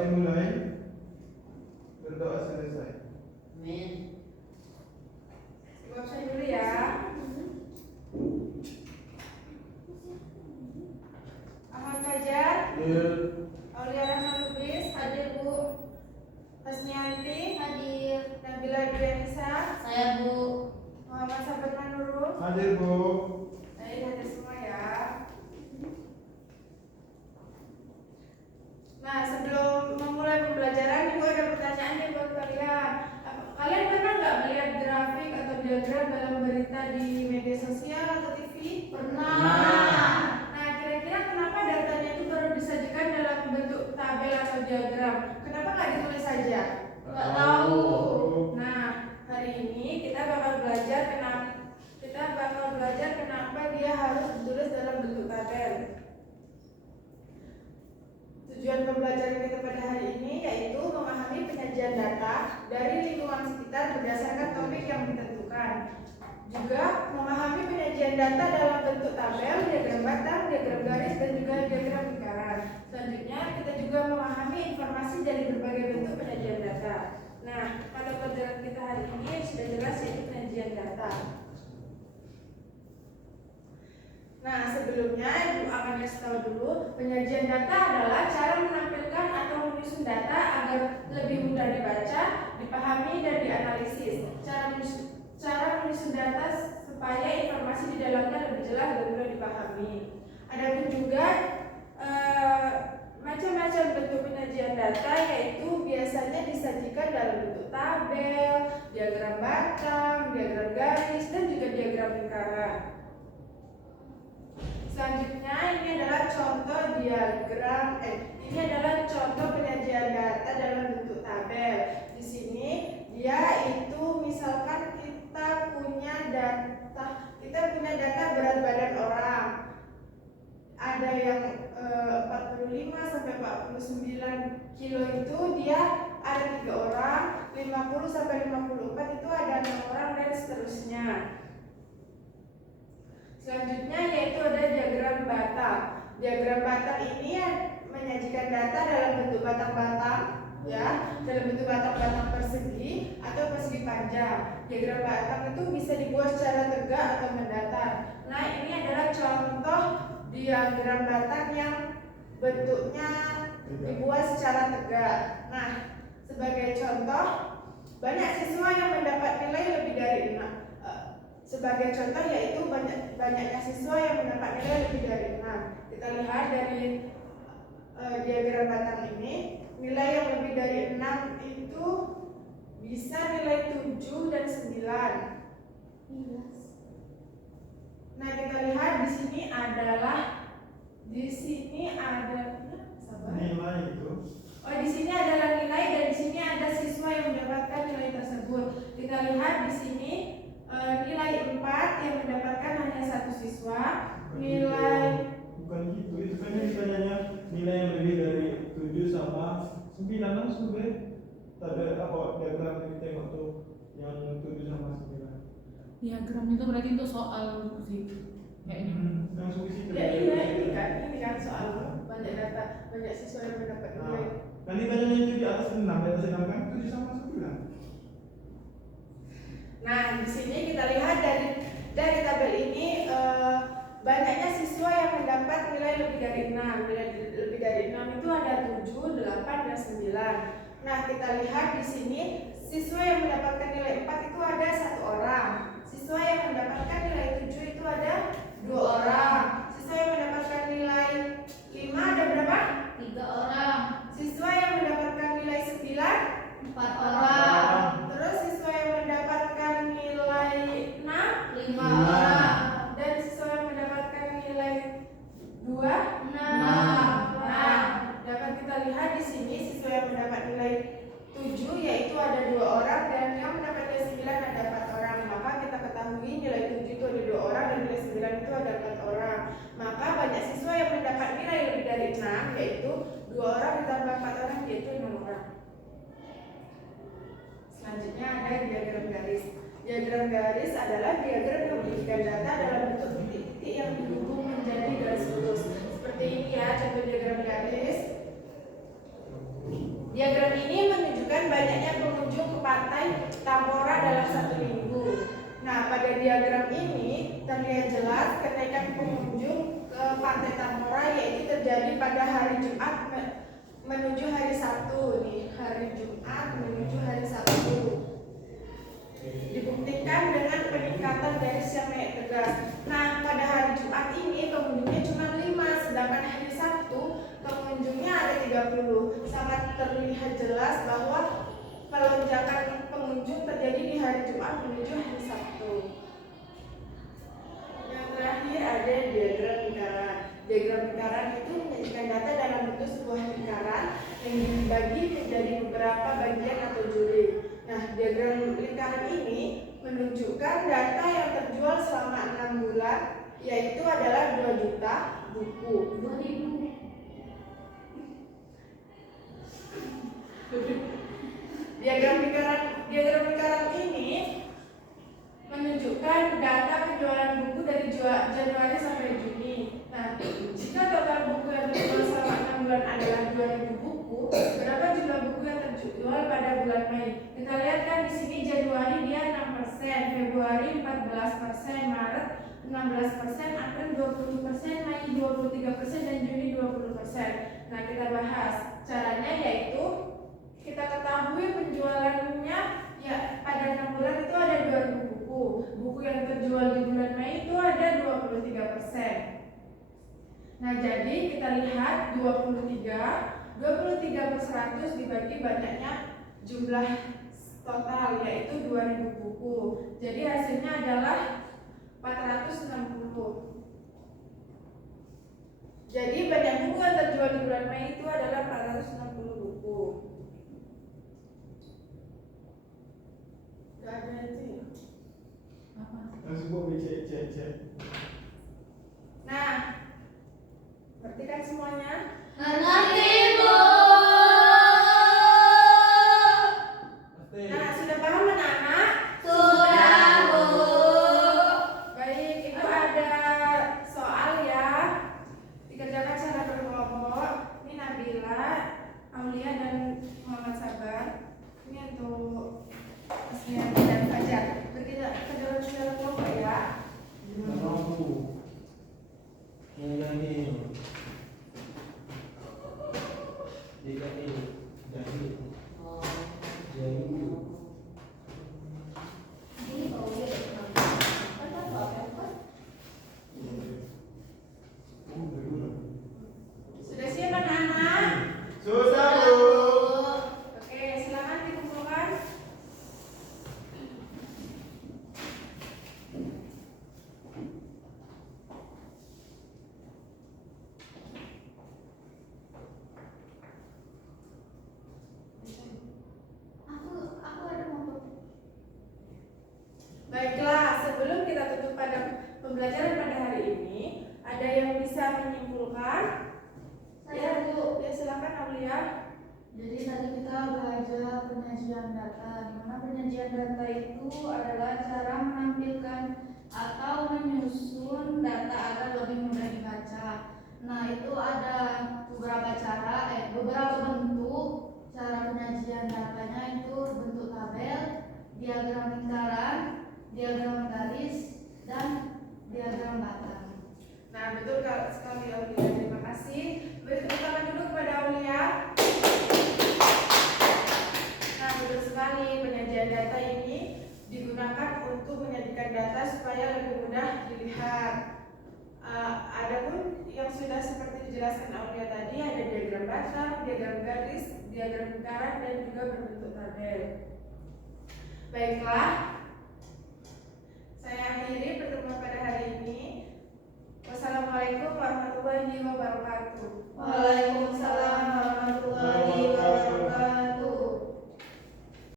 dimulai. Berdoa selesai. Amin. Ibu saya dulu ya. Ahmad Fajar, Aulia Rahman Lubis, hadir Bu. Hasnianti, hadir. Nabila Dianisa, Saya Bu. Muhammad Sabar Manurul, Hadir Bu. baik, hadir semua ya. Nah, sebelum memulai pembelajaran juga ada pertanyaan nih buat kalian. Kalian pernah nggak melihat grafik atau diagram dalam berita di media sosial atau TV? Pernah. Nah, kira-kira kenapa datanya itu baru disajikan dalam bentuk tabel atau diagram? Kenapa nggak ditulis saja? Nggak tahu. Nah, hari ini kita bakal belajar kenapa dia harus ditulis dalam bentuk tabel. Tujuan pembelajaran kita pada hari ini yaitu memahami penyajian data dari lingkungan sekitar berdasarkan topik yang ditentukan. Juga memahami penyajian data dalam bentuk tabel, diagram batang, diagram garis, dan juga diagram lingkaran. Selanjutnya kita juga memahami informasi dari berbagai bentuk penyajian data. Nah, pada pelajaran kita hari ini sudah jelas yaitu penyajian data. Nah, sebelumnya Ibu akan kasih tahu dulu, penyajian data adalah cara menampilkan atau menyusun data agar lebih mudah dibaca, dipahami, dan dianalisis. Cara menyusun data supaya informasi di dalamnya lebih jelas dan mudah dipahami. Ada juga macam-macam bentuk penyajian data, yaitu biasanya disajikan dalam bentuk tabel, diagram batang, diagram garis, dan juga diagram lingkaran. Selanjutnya ini adalah contoh ini adalah contoh penyajian data dalam bentuk tabel. Di sini dia itu misalkan kita punya data berat badan orang. Ada yang 45 sampai 49 kilo itu dia ada 3 orang, 50 sampai 54 itu ada 6 orang dan seterusnya. Selanjutnya yaitu ada diagram batang. Diagram batang ini menyajikan data dalam bentuk batang-batang, ya, dalam bentuk batang-batang persegi atau persegi panjang. Diagram batang itu bisa dibuat secara tegak atau mendatar. Nah, ini adalah contoh diagram batang yang bentuknya dibuat secara tegak. Nah, sebagai contoh, banyak siswa yang mendapat nilai lebih dari 6. Sebagai contoh yaitu banyaknya siswa yang mendapat nilai lebih dari 6. Kita lihat dari diagram batang ini, nilai yang lebih dari 6 itu bisa nilai 7 dan 9. Nah, kita lihat di sini ada Nilai itu. Oh, di sini adalah nilai dan di sini ada siswa yang mendapatkan nilai tersebut. Kita lihat di sini nilai 4 yang mendapatkan hanya 1 siswa. Bukan gitu, itu kan ditanyanya nilai yang lebih dari 7 sama 9 langsung deh. Tabel apa diagram yang tengok tuh yang 7 sama 9. Diagram itu berarti untuk soal sih kayaknya. Langsung di situ. Ya, ini kan soal banyak data, banyak siswa yang mendapat nilai. Kan ditanyanya itu di atas 6, di atas 6 kan 7 sama 9. Nah, di sini kita lihat dari tabel ini banyaknya siswa yang mendapat nilai lebih dari 6. Nilai lebih dari 6 itu ada 7, 8, dan 9. Nah, kita lihat di sini siswa yang mendapatkan nilai 4 itu ada 1 orang. Siswa yang mendapatkan nilai 7 itu ada 2 orang. Siswa yang mendapatkan nilai 5 ada berapa? 3 orang. Siswa yang mendapatkan nilai 9 4 orang. Terus siswa yang mendapatkan nilai 6 5 orang. dan siswa yang mendapatkan nilai 2 6. Nah, dapat kita lihat di sini siswa yang mendapat nilai 7 yaitu ada 2 orang dan yang mendapat nilai 9 ada 4 orang. Maka kita ketahui nilai 7 itu ada 2 orang dan nilai 9 itu ada 4 orang. Maka banyak siswa yang mendapat nilai lebih dari 6 yaitu 2 orang ditambah 4 orang yaitu 6 orang. Selanjutnya ada diagram garis. Diagram garis adalah diagram yang menunjukkan data dalam bentuk titik-titik yang dihubung menjadi garis lurus. Seperti ini ya, contoh diagram garis. Diagram ini menunjukkan banyaknya pengunjung ke pantai Tambora dalam 1 minggu. Nah, pada diagram ini terlihat jelas kenaikan pengunjung ke pantai Tambora yaitu terjadi pada hari Jumat menuju hari Sabtu nih, hari Jumat menuju hari Sabtu. Dibuktikan dengan peningkatan garis yang naik tegas. Nah, pada hari Jumat ini pengunjungnya cuma 5, sedangkan hari Sabtu pengunjungnya ada 30. Sangat terlihat jelas bahwa pelonjakan pengunjung terjadi di hari Jumat menuju hari Sabtu. Yang terakhir ada diagram lingkaran. Diagram lingkaran itu menyajikan data dalam bentuk sebuah lingkaran yang dibagi menjadi beberapa bagian atau juri. Nah, diagram lingkaran ini menunjukkan data yang terjual selama 6 bulan, yaitu adalah 2 juta buku. 2000. Diagram lingkaran ini menunjukkan data penjualan buku dari Januari sampai Juni. Nah, jika total buku yang terjual selama 6 bulan adalah 2000 buku, berapa jumlah buku yang terjual pada bulan Mei? Kita lihat kan di sini Januari dia 6%, Februari 14%, Maret 16%, April 20%, Mei 23%, dan Juni 20%. Nah, kita bahas caranya, yaitu kita ketahui penjualannya ya pada 6 bulan itu ada 2000 buku. Buku yang terjual di bulan Mei itu ada 23%. Nah, jadi kita lihat 23 per 100 dibagi banyaknya jumlah total, yaitu 2000 buku. Jadi hasilnya adalah 460. Jadi banyak buku yang terjual di bulan Mei itu adalah 460 buku. Gak ada itu ya? Apa? Langsung buat cek. Nah, ngerti kan semuanya? Ngerti, Bu. Nah, sudah paham anak-anak? Sudah, Bu. Baik, itu ada soal ya. Dikerjakan secara berkelompok. Ini Nabila, Aulia, dan Muhammad Sabar. Ini untuk Asmian dan Fajar. Kerjakan secara kelompok ya. Mampu. Menyanyi. DKI. Jadi. Sudah siap anak-anak? Sudah, Bu. Oke, silakan dikumpulkan. Aku ada motor. Baiklah, sebelum kita tutup pada pembelajaran pada hari ini, ada yang bisa menyimpulkan? Saya, Bu. Ya silakan Aulia. Jadi tadi kita belajar penyajian data, di mana penyajian data itu adalah cara menampilkan atau menyusun data agar lebih mudah dibaca. Nah, itu ada beberapa beberapa bentuk cara penyajian datanya, itu bentuk tabel, diagram lingkaran, diagram garis, dan diagram batang. Nah, betul sekali Aulia. Terima kasih. Beri tepuk tangan dulu kepada Aulia. Nah, betul sekali, penyajian data ini digunakan untuk menyajikan data supaya lebih mudah dilihat. Adapun yang sudah seperti dijelaskan Aulia tadi, ada diagram batang, diagram garis, diagram lingkaran, dan juga berbentuk tabel. Baiklah,